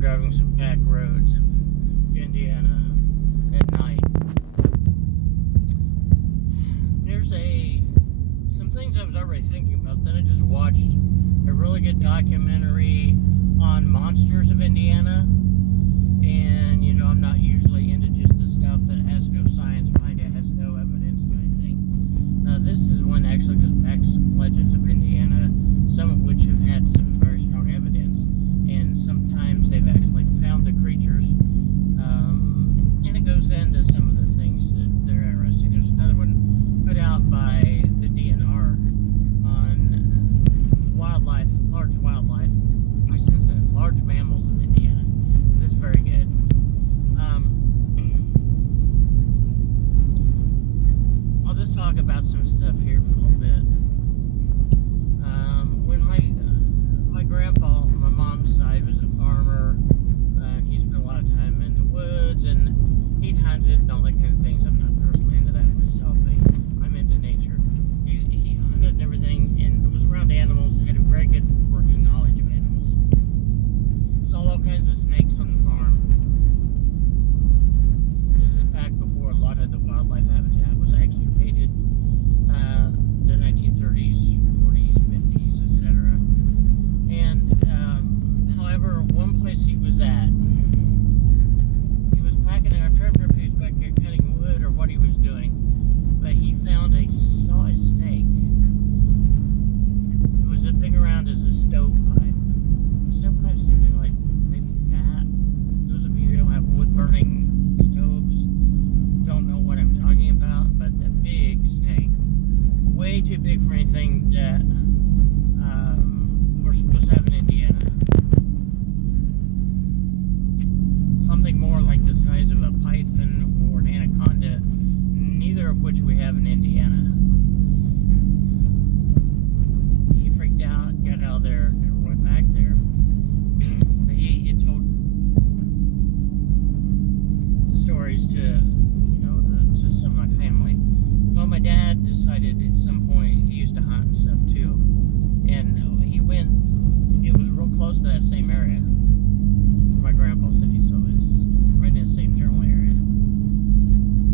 I'm driving some back roads of Indiana at night. There's some things I was already thinking about. Then I just watched a really good documentary on monsters of Indiana. And, you know, I'm not usually into just the stuff that has no science behind it, has no evidence to anything. This is one actually goes back to some legends of Indiana, some of which have had some very strong evidence. And sometimes they've actually found the creatures. And it goes into some of the things that they're interesting. There's another one put out by the DNR on wildlife, large wildlife. I sense that large mammals of Indiana. That's very good. I'll just talk about some stuff here for a little bit. When my grandpa, my mom's side, was a farmer, and he spent a lot of time in the woods, and he hunted and all that kind of things. I'm not personally into that myself, but I'm into nature. He hunted and everything, and was around animals, had a very good working knowledge of animals. Saw all kinds of snakes on the farm. This is back before a lot of the wildlife habitat was extirpated, the 1930s, 40s, 50s, etc. And, however, one place he was at, he was packing it. I'm trying to remember if he was back there cutting wood or what he was doing, but he saw a snake. It was as big around as a stovepipe. A stovepipe is something like maybe that. Those of you who don't have wood-burning stoves don't know what I'm talking about, but a big snake. Way too big for anything that we're supposed to have in Indiana. Something more like the size of a python or an anaconda, neither of which we have in Indiana. He freaked out, got out of there, never went back there. He had told stories to some of my family. Well, my dad decided at some point, he used to hunt and stuff too, and he went, it was real close to that same area where my grandpa said he saw this, right in the same general area.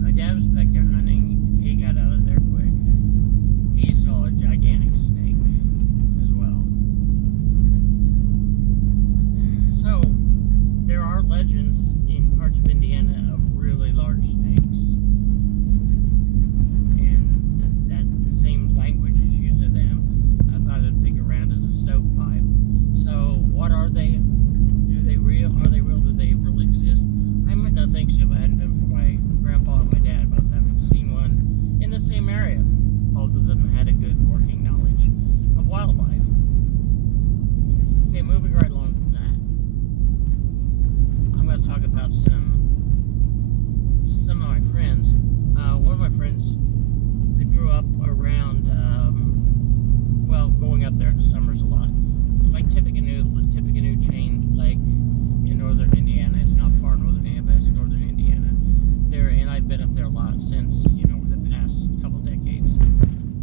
My dad was back there hunting, he got out of there quick. He saw a gigantic snake as well. So, there are legends in parts of Indiana of really large snakes. And that same language is used to them, about as big around as a stovepipe. So, what are they? Are they real? Do they really exist? I might not think so if it hadn't been for my grandpa and my dad both having seen one in the same area. Both of them had a good working knowledge of wildlife. Okay, moving right along from that. I'm going to talk about some of my friends. One of my friends that grew up around, going up there in the summers a lot. Lake Tippecanoe Chain Lake in northern Indiana. It's not far northern Indiana, but it's northern Indiana. And I've been up there a lot since, the past couple decades.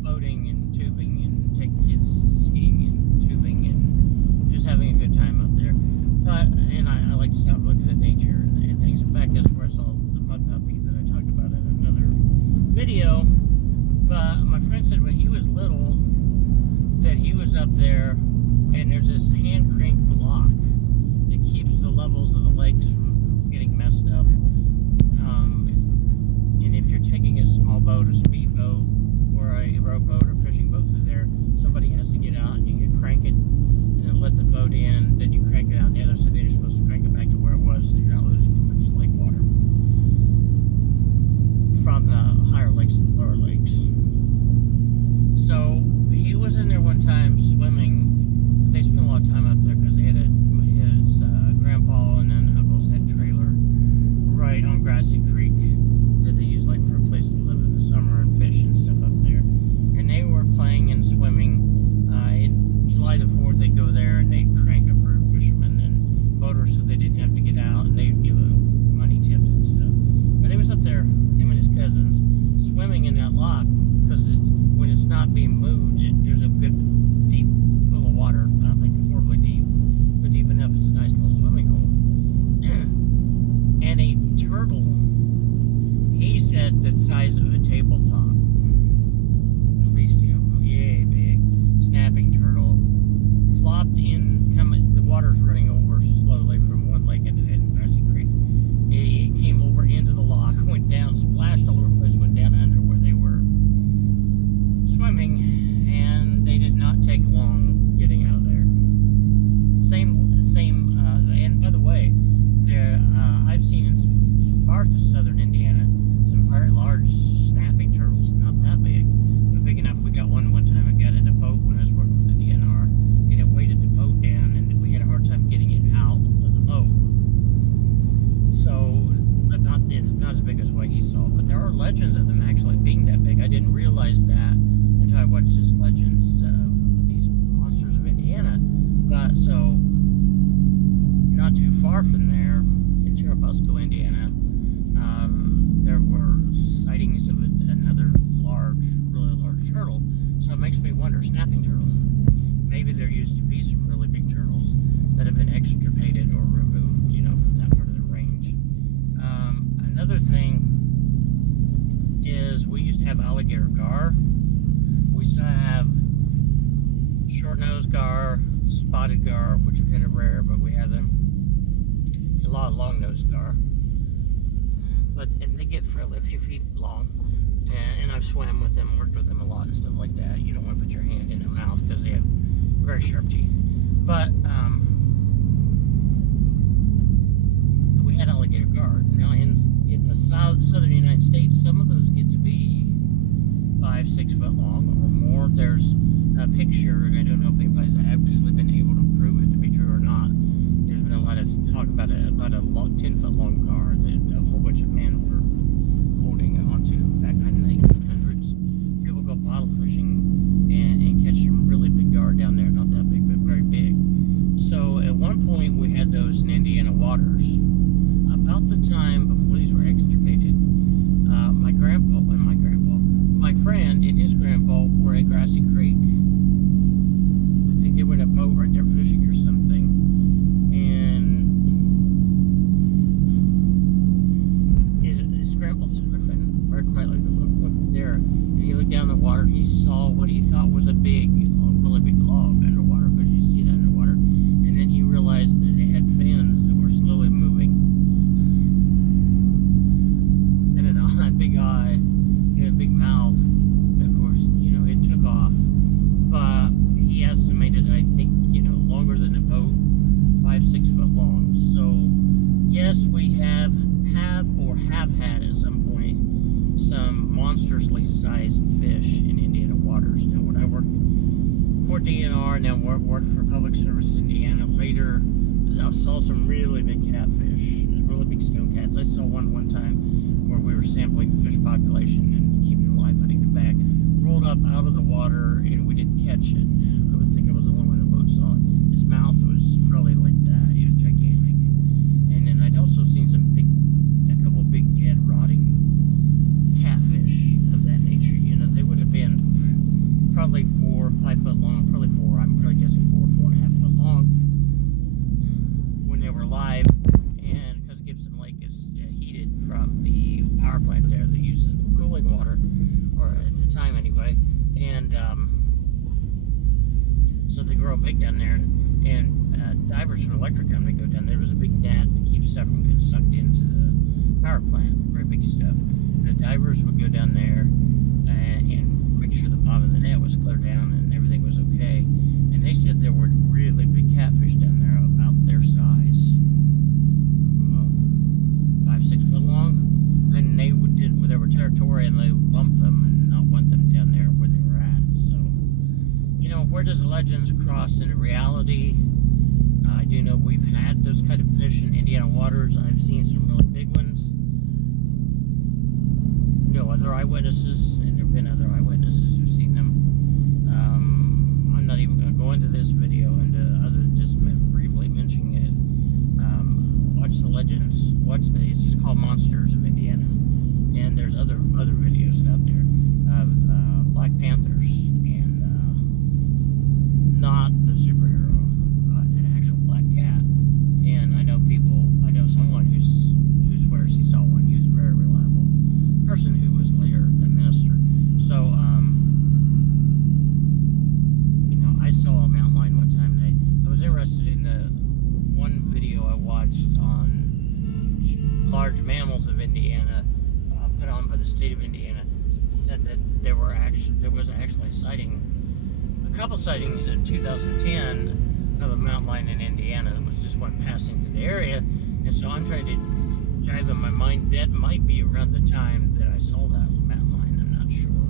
Boating and tubing and taking kids skiing and tubing and just having a good time up there. And I like to stop and look at the nature and things. In fact, that's where I saw the mud puppy that I talked about in another video. But my friend said when he was little that he was up there and there's this hand crank block that keeps the levels of the lakes from getting messed up. And if you're taking a small boat, a speedboat, or a rowboat or fishing boat through there, somebody has to get out and you can crank it and then let the boat in, then you crank it out on the other side. You're supposed to crank it back to where it was so you're not losing too much lake water from the higher lakes to the lower lakes. So he was in there one time swimming. They spent a lot of time up there because they had his grandpa and then uncles had a trailer right on Grassy Creek that they used for a place to live in the summer and fish and stuff up there. And they were playing and swimming. In July the 4th, they'd go there and they'd crank it for fishermen and boaters so they didn't have to get out, and they'd give them money tips and stuff. But they was up there, him and his cousins, swimming in that lock because when it's not being moved, there's a good deep pool of water, not like horribly deep, but deep enough it's a nice little swimming hole. turtle, he said the size of a tabletop. At least, yay big. Snapping turtle. Flopped in, the water's running over slowly from one lake into the Grassy Creek. It came over into the lock, went down, splashed all over the place, went down under where they were swimming, and they did not take long getting out of there. And by the way, I've seen in far to southern Indiana some very large snapping turtles, not that big, but big enough. We got one time. I got in a boat when I was working for the DNR, and it weighted the boat down, and we had a hard time getting it out of the boat. So, it's not as big as what he saw, but there are legends of them actually being that big. I didn't realize that until I watched this legends of these monsters of Indiana. But so, not too far from there, in Churubusco, Indiana, there were sightings of another really large turtle. So it makes me wonder, snapping turtle. Maybe there used to be some really big turtles that have been extirpated or removed, from that part of the range. Another thing is we used to have alligator gar. We still have short-nosed gar, spotted gar, which are kind of rare, but we have them. A lot of long-nosed gar. And they get fairly a few feet long. And I've swam with them, worked with them a lot and stuff like that. You don't want to put your hand in their mouth because they have very sharp teeth. But we had alligator gar. Now in the southern United States, some of those get to be 5-6 foot long or more. There's a picture, and I don't know if anybody's actually been able to prove it to be true or not. There's been a lot of talk about a 10-foot long gar that a whole bunch of men were holding onto back in the 1800s. People go bottle fishing and catch some really big gar down there, not that big, but very big. So at one point we had those in Indiana waters. About the time before these were extirpated, my friend and his grandpa were at Grassy Creek. I think they were in a boat right there fishing or something. And his grandpa said, my friend, very quietly look there. And he looked down the water and he saw what he thought was a really big log underwater, because you see that underwater. And then he realized that it had fins that were slowly moving. And a big eye. A big mouth. Of course, it took off, but he estimated, I think, longer than a boat, 5-6 foot long. So yes, we have had at some point some monstrously sized fish in Indiana waters. Now when I worked for DNR and then worked for Public Service Indiana later, I saw some really big catfish, really big stone cats. I saw one time where we were sampling the fish population and keeping it alive, putting it back, rolled up out of the water, and we didn't catch it. I would think I was the only one in the boat saw it. Its mouth was really like that. It was gigantic. And then I'd also seen a couple big dead rotting catfish of that nature. They would have been probably 4 or 5 foot long, probably 4. I'm probably guessing 4.5 foot long when they were alive. And because Gibson Lake is heated from the power plant there that uses cooling water, or at the time anyway, and so they grow big down there, and divers from the electric company go down there. There was a big net to keep stuff from getting sucked into the power plant, very big stuff. And the divers would go down there and make sure the bottom of the net was clear down and everything was okay. And they said there were really big catfish down there, about their size, 5-6 foot long. And they were territorial, and they would bump them and not want them down there where they were at. So, where does legends cross into reality? I do know we've had those kind of fish in Indiana waters. I've seen some really big ones. No other eyewitnesses, and there have been other eyewitnesses who've seen them. I'm not even going to go into this video into just briefly mentioning it. Watch the legends. It's just called Monsters of Indiana. And there's other videos out there of Black Panthers, and not the superhero, an actual black cat. And I know someone who swears he saw person who was later a minister. So, I saw a mountain lion one time, and I was interested in the one video I watched on large mammals of Indiana, put on by the state of Indiana. Said that there was actually a couple sightings in 2010 of a mountain lion in Indiana that was just one passing through the area, and so I'm trying to jive in my mind that might be around the time that I saw that mountain lion. I'm not sure.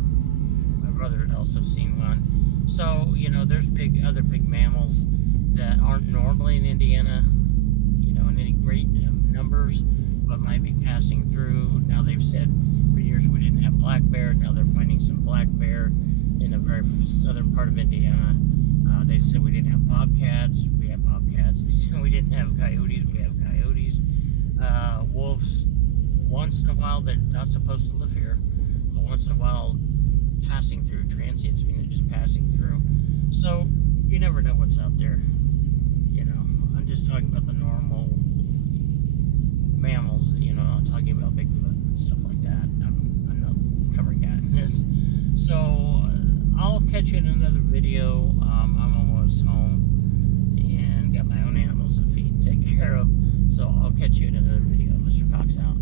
My brother had also seen one. So, there's other big mammals that aren't normally in Indiana, in any great numbers, but might be passing through. Now they've said for years we didn't have black bear. Now they're finding some black bear in the very southern part of Indiana. They said we didn't have bobcats. We have bobcats. They said we didn't have coyotes. We have coyotes. Wolves, once in a while, they're not supposed to live here, but once in a while, passing through, transients, just passing through. So you never know what's out there. I'm just talking about the normal mammals. I'm talking about Bigfoot and stuff like that. I'm not covering that in this. So I'll catch you in another video. I'm almost home and got my own animals to feed and take care of. So I'll catch you in another video. Mr. Cox out.